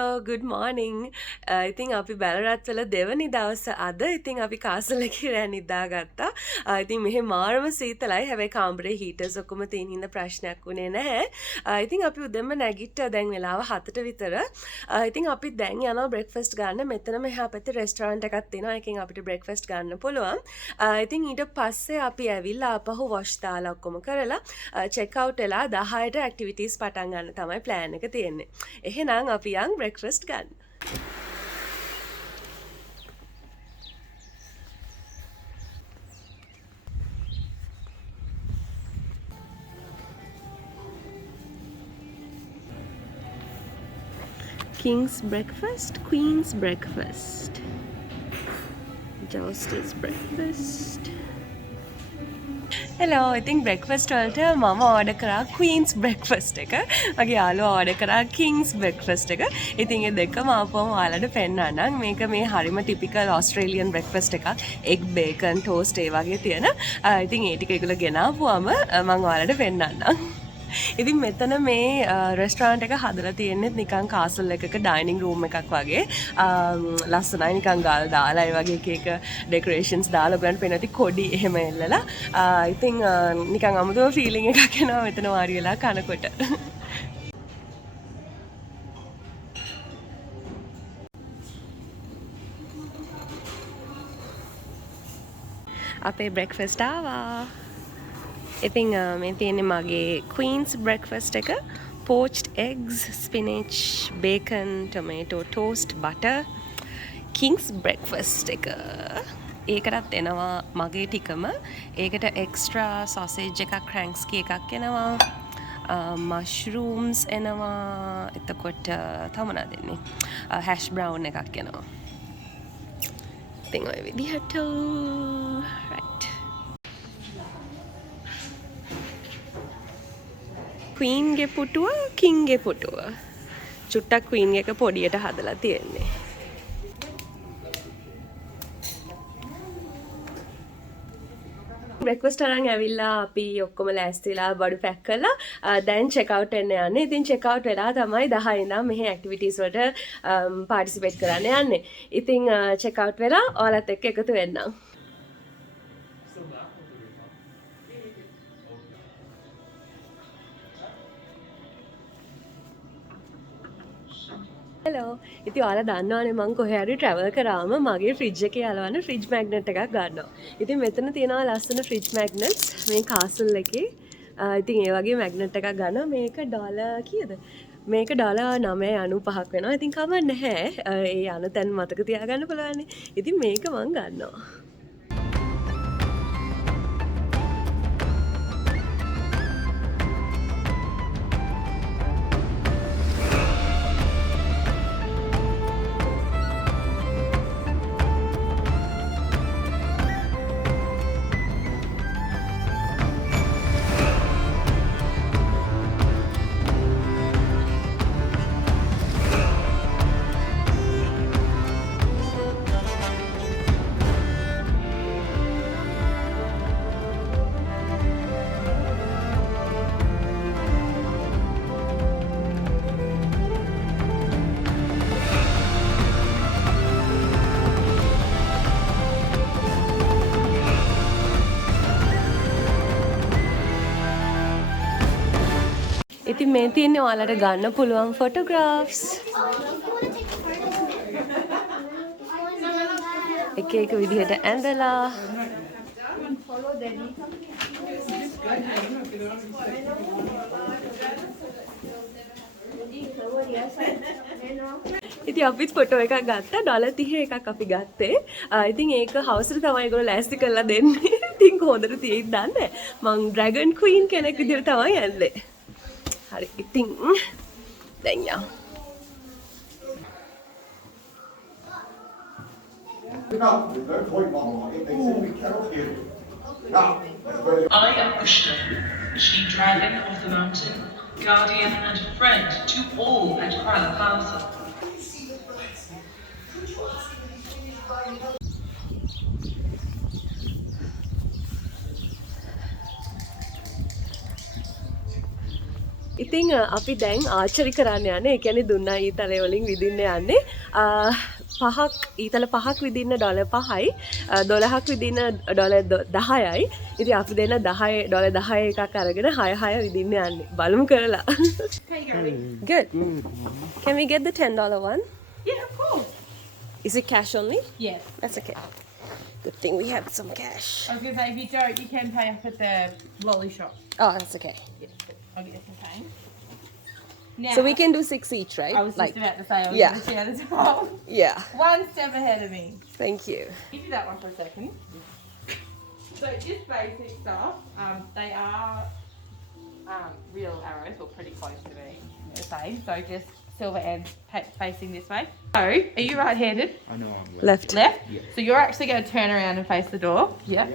Hello, good morning. ඉතින් අපි බැලරත් වල දෙවනි දවස අද ඉතින් අපි කාසල කියලා නිදාගත්තා. ඉතින් මෙහෙ මාරම සීතලයි. හැබැයි කාමරේ හීටර්ස් ඔක්කොම තියෙන හින්දා ප්‍රශ්නයක් වුණේ නැහැ. ඉතින් අපි උදෙන්ම නැගිට්ටා දැන් වෙලාව 7ට විතර. ඉතින් අපි දැන් යනවා බ්‍රෙක්ෆාස්ට් ගන්න. මෙතනම එහා පැත්තේ රෙස්ටෝරන්ට් එකක් තියෙනවා. එකකින් අපිට බ්‍රෙක්ෆාස්ට් ගන්න පුළුවන්. ඉතින් ඊට පස්සේ අපි ඇවිල්ලා ආපහු වොෂ් දාලා ඔක්කොම කරලා චෙක් අවුට් වෙලා 10ට ඇක්ටිවිටීස් පටන් ගන්න තමයි ප්ලෑන් එක තියෙන්නේ. එහෙනම් අපි යන් බ්‍රෙක්ෆාස්ට් ගන්න. King's breakfast, Queen's breakfast, Jouster's breakfast. Hello ඉතින් බ්‍රෙක්ෆස්ට් වලට මම ඕඩර් කරා ක්වීන්ස් බ්‍රෙක්ෆස්ට් එක. මගේ යාළුවා ඕඩර් කරා කිංස් බ්‍රෙක්ෆස්ට් එක. ඉතින් ඒ දෙකම ආපුවම ඔයාලට පෙන්නන්නම්. මේක මේ හරිම ටිපිකල් ඕස්ට්‍රේලියන් බ්‍රෙක්ෆස්ට් එකක්. එග් බේකන් ටෝස්ට් ඒ වගේ තියෙන. ඉතින් ඒ ටික ඒගොල්ලෝ ගෙනාවුවම මම ඔයාලට පෙන්නන්නම්. ඉතින් මෙතන මේ රෙස්ටෝරන්ට් එක හදලා තියෙන්නේ නිකන් කාසල් එකක ඩයිනින් රූම් එකක් වගේ. ලස්සනයි නිකන් ගල් දාලා ඒ වගේ එක එක ඩෙකොරේෂන්ස් දාලා ඔයගලන්ට පේන ඇති කොඩි එහෙම එල්ලලා. ඉතින් නිකන් අමුතුම ෆීලිං එකක් එනවා මෙතන වාඩි වෙලා කනකොට. අපේ බ්‍රෙක්ෆාස්ට් ආවා. ඉතින් මේ තියෙන්නේ මගේ Queen's breakfast එක. Poached eggs, spinach, bacon, tomato toast, butter. King's breakfast එක. ඒකටත් එනවා මගේ ටිකම. ඒකට extra sausage එකක් Kransky එකක් එනවා. mushrooms එනවා. එතකොට තව මොනවද එන්නේ? hash brown එකක් එනවා. ඉතින් ඔය විදිහට right. ක්වීන්ගේ පුටුව කින්ගේ පුටුව චුට්ටක් ක්වීන් එක පොඩියට හදලා තියෙන්නේ. බ්‍රෙක්ෆාස්ට් අරන් ඇවිල්ලා අපි ඔක්කොම ලෑස්තිලා බඩු පැක් කරලා දැන් චෙක් අවුට් වෙන්න යන්නේ. ඉතින් චෙක් අවුට් වෙලා තමයි 10 ඉඳන් මෙහි ඇක්ටිවිටීස් වලට පාටිසිපේට් කරන්න යන්නේ. ඉතින් චෙක් අවුට් වෙලා ඔයාලත් එක්ක එකතු වෙන්නම්. හෙලෝ ඉතින් ඔයාලා දන්නවනේ මම කොහේ හරි ට්‍රැවල් කරාම මගේ ෆ්‍රිජ් එකේ යලවන ෆ්‍රිජ් මැග්නට් එකක් ගන්නවා. ඉතින් මෙතන තියෙනවා ලස්සන ෆ්‍රිජ් මැග්නට්ස් මේ කාසල් එකේ. ඉතින් ඒ වගේ මැග්නට් එකක් ගන්නවා. මේක ඩොලර් කීයද? මේක ඩොලර් 9.95ක් වෙනවා. ඉතින් කමක් නැහැ. ඒ යන තැන් මතක තියාගන්න පුළුවන්. ඉතින් මේක මම ගන්නවා. ඉතින් මේ තියෙන්නේ ඔයාලට ගන්න පුළුවන් ෆොටෝග්‍රාෆ්ස්. එක එක විදිහට ඇඳලා ඉතින් අපිත් ෆොටෝ එකක් ගත්තා. ඩොලර් 30 එකක් අපි ගත්තේ. ඉතින් ඒක හවුස් එකට තමයි ඒගොල්ලෝ ලෑස්ති කරලා දෙන්නේ. ඉතින් කොහොමද තියෙන්නේ දන්නේ නැහැ. මං ඩ්‍රැගන් ක්වීන් කෙනෙක් විදිහට තමයි ඇඳේ. හරි ඉතින් දැන් යමු. I am Ushta, she dragon of the mountain, guardian and friend to all at Krala Plaza. ඉතින් අපි දැන් ආචරි කරන්න යන්නේ. ඒ කියන්නේ දුන්නා ඊතලේ වලින් විදින්න යන්නේ. පහක් ඊතල පහක් විදින්න $5යි. 12ක් විදින්න $10යි. ඉතින් අපි දෙන්න $10 එකක් අරගෙන 6 විදින්න යන්නේ. බලමු කරලා. Good. Can we get the $10 one? Yeah, of course. Is it cash only? Yes. That's okay. Good thing we have some cash. I was going to say, if you don't, you can pay up at the lolly shop. Oh, that's okay. Yes, I'll get you some change. Now, So we can do 6 each, right? I was just about to say, I was Yeah. going to share this whole. Yeah. One step ahead of me. Thank you. Give you that one for a second. So just basic stuff. They are real arrows, or pretty close to being the same. So just silver ends facing this way. So, are you right-handed? I know I'm Left. Left? Yeah. So you're actually going to turn around and face the door. Yep.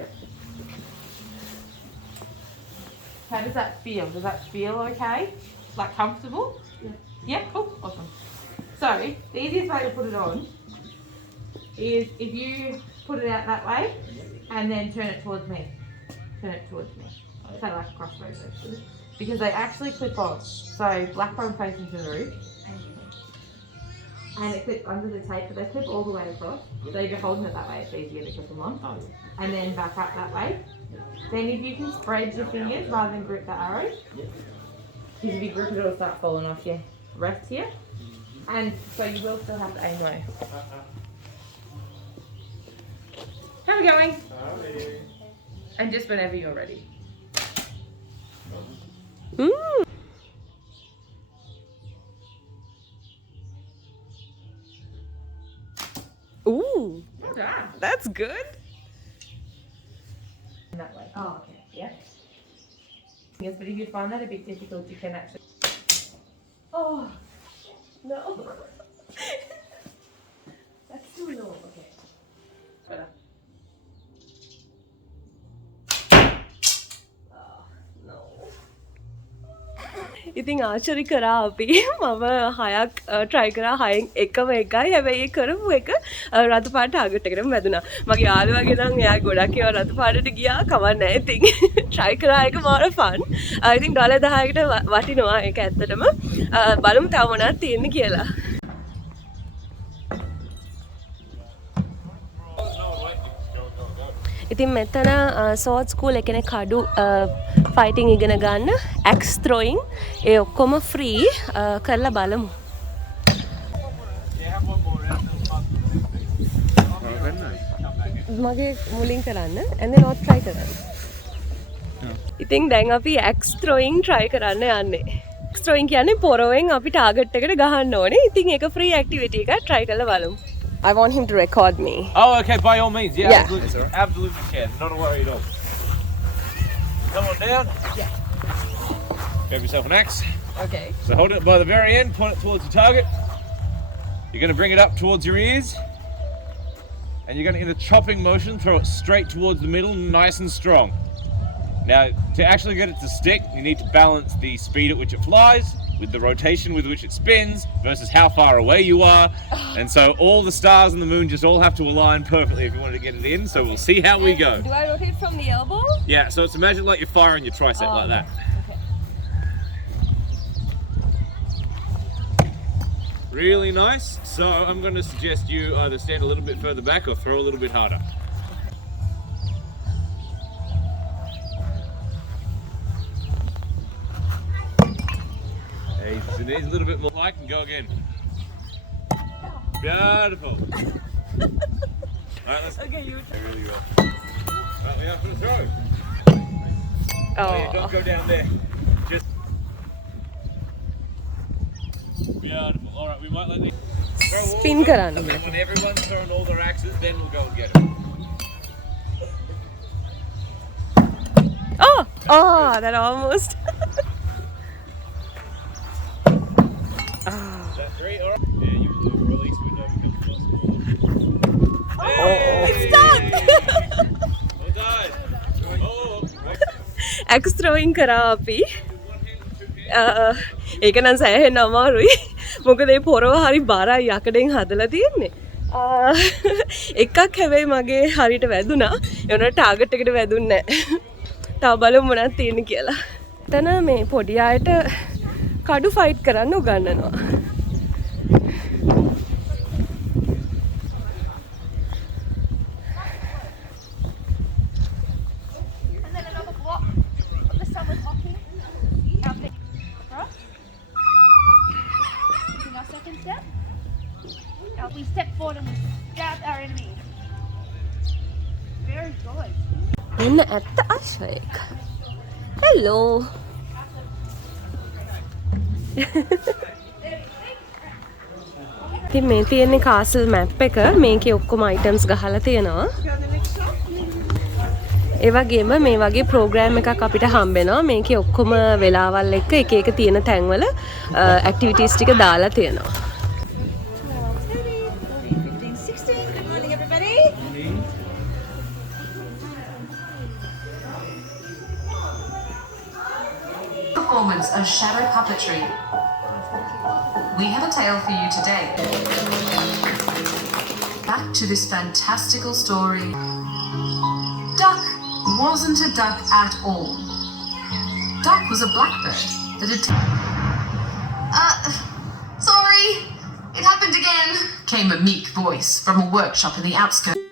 How does that feel? Does that feel okay? Like comfortable? Yeah. Yeah, cool. Awesome. So, the easiest way to put it on is if you put it out that way and then turn it towards me. Turn it towards me. So like crossbows actually. Because they actually clip on. So black bone facing to the roof. And it clips under the tape, but they clip all the way across. So if you're holding it that way, it's easier to clip them on. And then back up that way. Then if you can spread your fingers rather than grip the arrow, because if you grip it, it'll start falling off your wrist here. And so you will still have to aim low. How are we going? And just whenever you're ready. Mm. Ooh, Well done. that's good. That way. Oh, okay. Yeah. Yes, but if you find that a bit difficult, you can actually. Oh, no. That's too low. Okay. Better. ඉතින් ආචරි කරා අපි මම 6ක් try කරා 6න් එකම එකයි හැබැයි ඒ කරපු එක රතු පාට ටාගට් එකටම වැදුනා මගේ යාළුවාගේ නම් එයා ගොඩක් ඒවා රතු පාටට ගියා කවන්න නැහැ ඉතින් try කරා එක මාර fun ඉතින් $10කට වටිනවා ඒක ඇත්තටම බලමු තව මොනවද තියෙන්නේ කියලා ඉතින් මෙතන sword school එකනේ කඩු fighting ඉගෙන ගන්න axe throwing ඒ ඔක්කොම free කරලා බලමු මගේ මුලින් කරන්න and then not try කරන්න ඉතින් දැන් අපි axe throwing try කරන්න යන්නේ axe throwing කියන්නේ පොරවෙන් අපි target එකට ගහන්න ඕනේ ඉතින් ඒක free activity එකක් try කරලා බලමු I want him to record me. Oh, okay, by all means. Yeah, Yeah. absolutely, absolutely can. Not a worry at all. Come on down. Yeah. Grab yourself an axe. Okay. So hold it by the very end, point it towards your target. You're going to bring it up towards your ears. And you're going to, in a chopping motion, throw it straight towards the middle, nice and strong. Now, to actually get it to stick, you need to balance the speed at which it flies with the rotation with which it spins versus how far away you are. And so all the stars and the moon just all have to align perfectly if you wanted to get it in. So we'll see how we go. Do I rotate from the elbow? Yeah, so it's imagine like you're firing your tricep like that. Okay. Really nice. So I'm going to suggest you either stand a little bit further back or throw a little bit harder. It needs a little bit more like and go again. Beautiful. Alright, let's Okay, you go really well. Right, we have for the throw. Oh, yeah, don't go down there. Just beautiful. Alright, we might let the throw all Spin of them, karana. and then when everyone's thrown all their axes, then we'll go and get them. Oh, that almost. That three, alright. Yeah, you will release window because it's not small. It's stuck. Well done. Oh, Axe throwing කරා අපි. one hand or two hands. ඒක නම් සෑහෙන්න අමාරුයි. මොකද ඒ පොරව හරි බරයි යකඩෙන් හදලා තියෙන්නේ. එකක් හැබැයි මගේ හරියට වැදුනා. ඒ වුණාට ටාගට් එකට වැදුන්නේ නැහැ. තව බලමු මොනවද තියෙන්නේ කියලා. එතන මේ පොඩි අයට කඩු ෆයිට් කරන්න උගන්වනවා. We step forward and we stab our enemies. Very good. එන්න ඇත්ත අශ්වයෙක්. හෙලෝ. ඉතින් මේ තියෙන්නේ කාසල් මැප් එක. මේකේ ඔක්කොම අයිටම්ස් ගහලා තියෙනවා. ඒ වගේම මේ වගේ ප්‍රෝග්‍රෑම් එකක් අපිට හම්බෙනවා. මේකේ ඔක්කොම වෙලාවල් එක්ක එක එක තියෙන තැන්වල ඇක්ටිවිටීස් ටික දාලා තියෙනවා. Performance of shadow puppetry. We have a tale for you today. Back to this fantastical story. Duck wasn't a duck at all. Duck was a blackbird that had sorry, it happened again, came a meek voice from a workshop in the outskirts.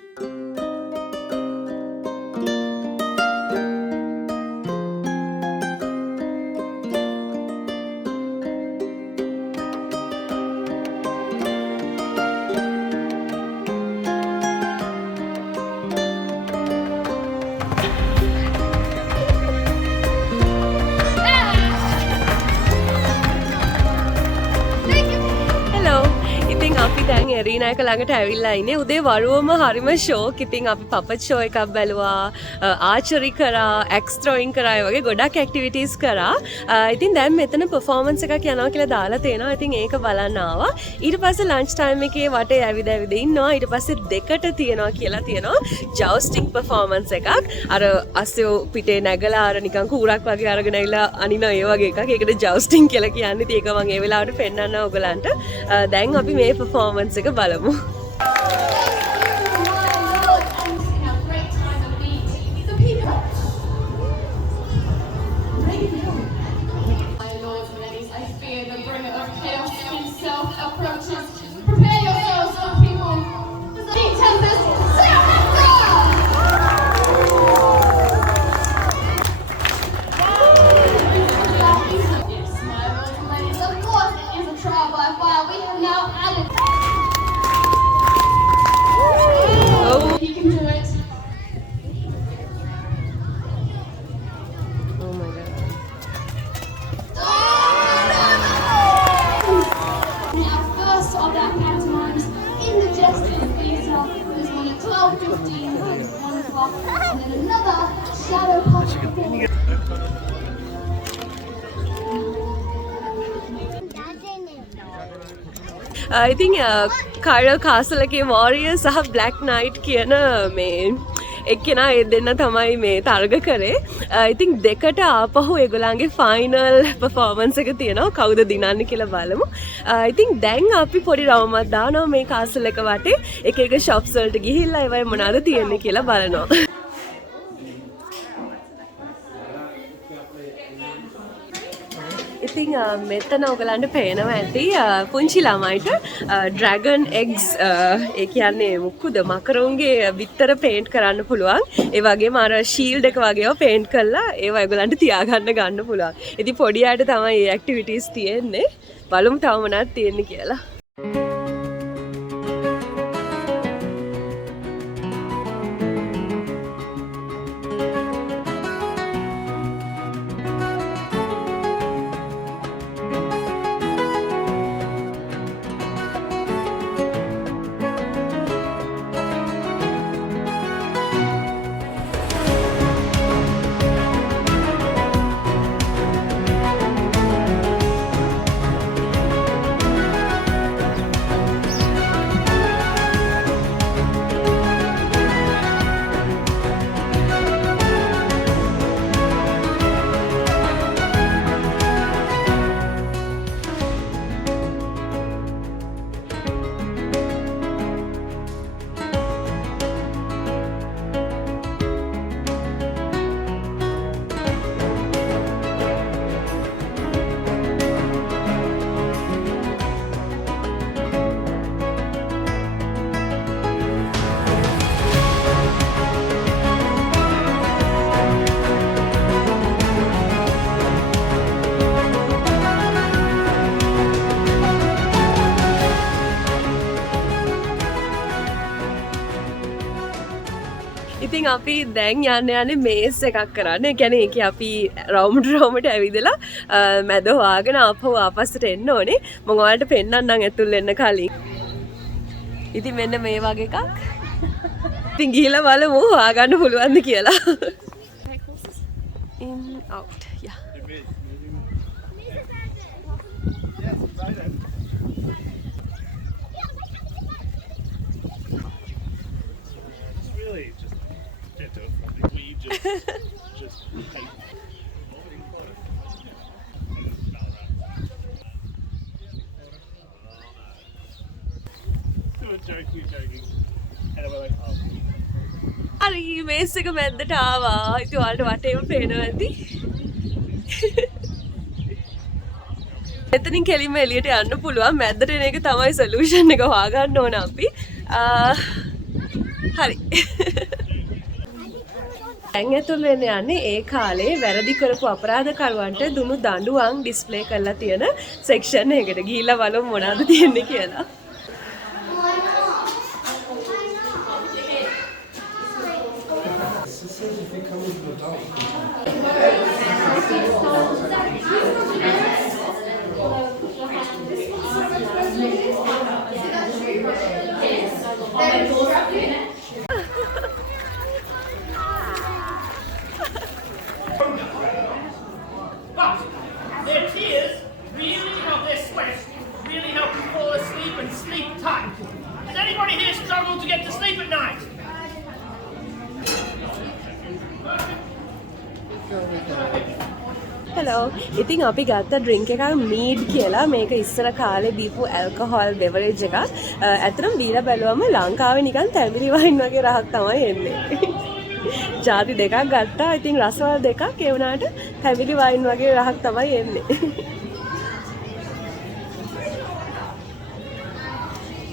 එරීනායක ළඟට ඇවිල්ලා ඉන්නේ. උදේ වරුවම හරිම ෂෝක්. ඉතින් අපි පපට් ෂෝ එකක් බැලුවා, ආචරි කරා, ඇක්ස් ත්‍රෝයින් කරා, වගේ ගොඩක් ඇක්ටිවිටීස් කරා. ඉතින් දැන් මෙතන පර්ෆෝමන්ස් එකක් යනවා කියලා දාලා තියෙනවා. ඉතින් ඒක බලන්න ආවා. ඊට පස්සේ ලන්ච් ටයිම් එකේ වටේ ඇවිද ඉන්නවා. ඊට පස්සේ දෙකට තියනවා කියලා තියෙනවා ජවුස්ටිං පර්ෆෝමන්ස් එකක්. අර අස්සෝ පිටේ නැගලා අර නිකන් කූරක් වගේ අරගෙන ඇවිල්ලා අනින ඒ වගේ එකක්. ඒකට ජවුස්ටිං කියලා කියන්නේ. ඉතින් ඒක මම ඒ වෙලාවට පෙන්නන්න ඔයගලන්ට. දැන් අපි මේ පර්ෆෝමන්ස් එක බලමු. ඉතින් කඩ කාසලගේ වෝරියර් සහ බ්ලැක් නයිට් කියන මේ එක්කෙනා ඒ දෙන්න තමයි මේ තරග කරේ. ඉතින් දෙකට ආපහු ඒගොල්ලන්ගේ ෆයිනල් පර්ෆෝමන්ස් එක තියෙනවා. කවුද දිනන්නේ කියලා බලමු. ඉතින් දැන් අපි පොඩි රවුමක් දානවා මේ කාසල් එක වටේ. එක එක shops වලට ගිහිල්ලා ඒවයි මොනවද තියෙන්නේ කියලා බලනවා. ඉතින් මෙතන ඔයගලන්ට පේනවා ඇති පුංචි ළමයිට ඩ්‍රැගන් එග්ස් ඒ කියන්නේ මුකුද මකරුන්ගේ බිත්තර පේන්ට් කරන්න පුළුවන්. ඒ වගේම අර ෂීල්ඩ් එක වගේව පේන්ට් කරලා ඒව ඔයගලන්ට තියාගන්න ගන්න පුළුවන්. ඉතින් පොඩි අයට තමයි මේ ඇක්ටිවිටීස් තියෙන්නේ. බලමු තව මොනවද තියෙන්නේ කියලා. ඉතින් අපි දැන් යන්නේ මේස් එකක් කරන්න. ඒ කියන්නේ ඒකේ අපි රවුමට ඇවිදලා මැද හොයාගෙන ආපහු ආපස්සට එන්න ඕනේ. මම ඔයාලට පෙන්නන්නම් ඇතුල් වෙන්න කලින්. ඉතින් මෙන්න මේ වගේ එකක්. ඉතින් ගිහලා බලමු හොයාගන්න පුළුවන්ද කියලා. In out. Yeah. Really, just can't do it from the weave. Just take. Joking. And I'm like, oh. හරි මේස් එක මැද්දට ආවා. ඉතින් ඔයාලට වටේම පේනවා ඇති. එතනින් කෙලින්ම එළියට යන්න පුළුවන්. මැද්දට එන එක තමයි සොලියුෂන් එක හොයාගන්න ඕන අපි. හරි. දැන් ඇතුල් වෙන්න යන්නේ ඒ කාලේ වැරදි කරපු අපරාධකරුවන්ට දුන්නු දඬුවම් ඩිස්ප්ලේ කරලා තියෙන සෙක්ෂන් එකකට ගිහිල්ලා බලමු මොනවද තියෙන්නේ කියලා. But their tears really help, their sweat really help you fall asleep and sleep tight. Does anybody here struggle to get to sleep at night? Hello ඉතින් අපි ගත්ත ඩ්‍රින්ක් එකක් මීඩ් කියලා මේක ඉස්සර කාලේ බීපු ඇල්කොහොල් බෙවරේජ් එකක්. ඇත්තටම බීලා බැලුවම ලංකාවේ නිකන් තැඹිලි වයින් වගේ රහක් තමයි එන්නේ. ජාති දෙකක් ගත්තා. ඉතින් රසවල දෙකක් ඒ වුණාට තැඹිලි වයින් වගේ රහක් තමයි එන්නේ.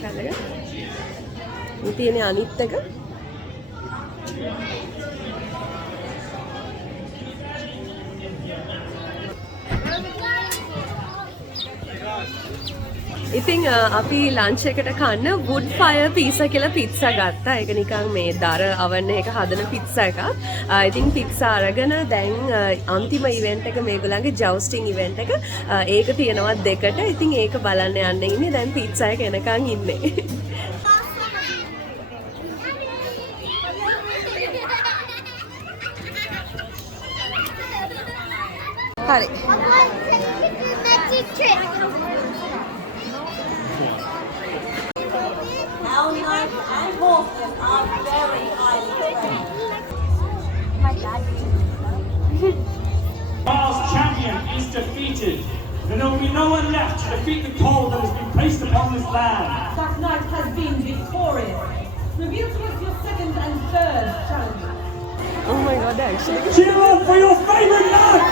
කලක. මේ තියෙන අනිත් එක ඉතින් අපි ලන්ච් එකට කන්න wood fire pizza කියලා පිට්සා ගත්තා. ඒක නිකන් මේ දර oven එක හදන පිට්සා එකක්. ඉතින් පිට්සා අරගෙන දැන් අන්තිම ඉවෙන්ට් එක මේගොල්ලන්ගේ jousting ඉවෙන්ට් එක. ඒක තියෙනවා දෙකට. ඉතින් ඒක බලන්න යන්න ඉන්නේ. දැන් පිට්සා එක එනකන් ඉන්නේ. හරි. Our knife and horses are very highly trained. Miles champion is defeated. There will be no one left to defeat the call that has been placed upon this land. That knight has been victorious. Reveal to us your second and third challenges. Oh my god, actually. Cheer on for your favorite knight!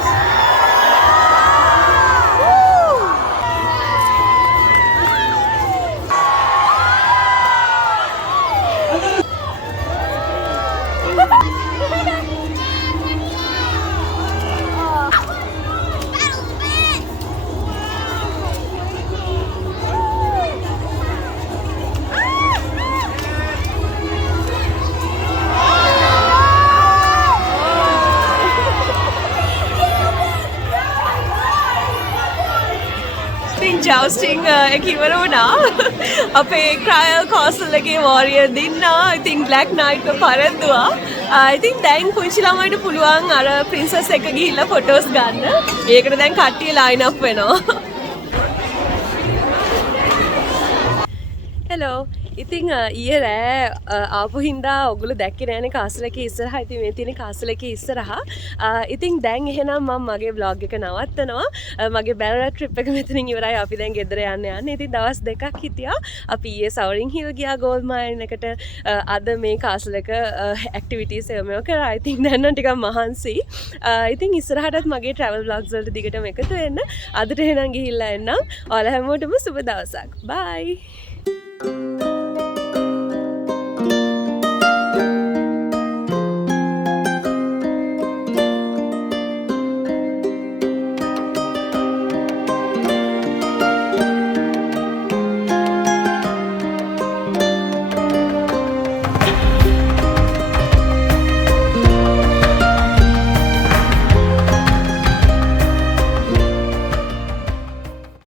jousting එක ඉවර වුණා. අපේ ක්‍රයල් කාසල් එකේ වෝරියර් දින්නා. ඉතින් black night එක පරද්දුවා. ඉතින් දැන් පුංචි ළමයිට පුළුවන් අර ප්‍රින්සස් එක ගිහිල්ලා ෆොටෝස් ගන්න. ඒකට දැන් කට්ටිය ලයින් අප් වෙනවා. හෙලෝ. ඉතින් ඊයේ රෑ ආපු හින්දා ඔයගොල්ලෝ දැක්කේ නෑනේ කාසල් එකේ ඉස්සරහා. ඉතින් මේ තියෙන කාසල් එකේ ඉස්සරහා. ඉතින් දැන් එහෙනම් මම මගේ vlog එක නවත්තනවා. මගේ බැලර් ට්‍රිප් එක මෙතනින් ඉවරයි. අපි දැන් ගෙදර යන්නේ. ඉතින් දවස් දෙකක් හිටියා. අපි ඊයේ සවරින් හිල් ගියා ගෝල්ඩ් මයින් එකට. අද මේ කාසල් එක ඇක්ටිවිටීස් එකම කරා. ඉතින් දැන් නම් ටිකක් මහන්සි. ඉතින් ඉස්සරහටත් මගේ travel vlogs වලට දිගටම එකතු වෙන්න. අදට එහෙනම් ගිහිල්ලා එන්නම්. ඔයාලා හැමෝටම සුබ දවසක්. bye.